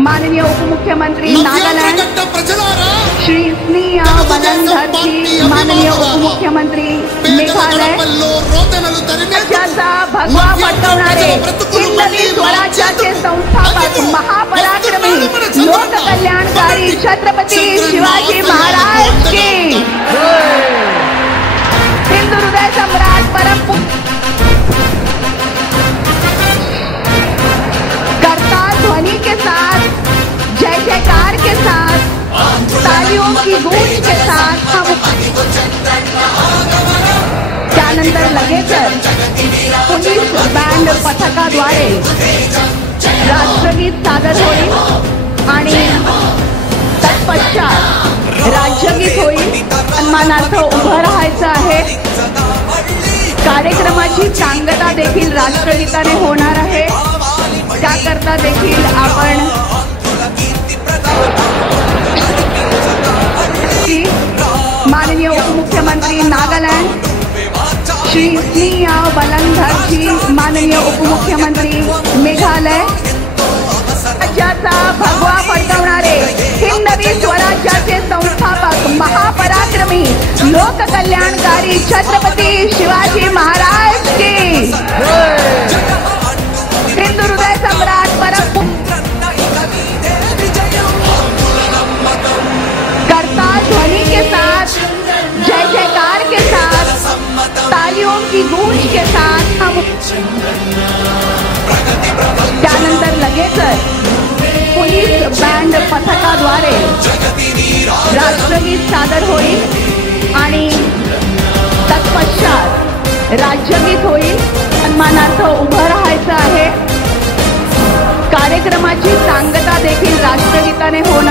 माननीय उपमुख्यमंत्री नागालैंड श्री स्नेहा वलंधर जी, माननीय उपमुख्यमंत्री मेघालय, राज्याचा भगवा फडकवणारे हिंदवी स्वराज्याचे संस्थापक महापराक्रमी लोककल्याणकारी छत्रपती शिवाजी महाराज की हिंदू हृदय सम्राट परम करताल ध्वनि के साथ, जय जयकार के साथ, तालियों की गूंज के साथ हम त्यानंतर लगेचच पोलीस बँड पथकाद्वारे राष्ट्रगीत सादर होईल आणि तत्पश्चात राज्यगीत होईल. सन्मानार्थ उभं राहायचं आहे. कार्यक्रमाची सांगता देखील राष्ट्रगीताने होणार आहे. त्याकरता देखील आपण माननीय उपमुख्यमंत्री नागालैंड श्री स्नेहा वलंधर जी, माननीय उपमुख्यमंत्री मेघालय, राज्याचा भगवा फडकवणारे हिंदवी स्वराज्याचे संस्थापक महापराक्रमी लोककल्याणकारी छत्रपती शिवाजी महाराज की हिंदू हृदय सम्राट परम करताल ध्वनि के साथ, जय जयकार के साथ, तालियों की गूंज के साथ हम त्यानंतर लगेचच पोलीस बँड पथकाद्वारे राष्ट्रगीत सादर होईल आणि तत्पश्चात राज्यगीत होईल. सन्मानार्थ उभं राहायचं आहे. कार्यक्रमाची सांगता देखील राष्ट्रगीताने होईल.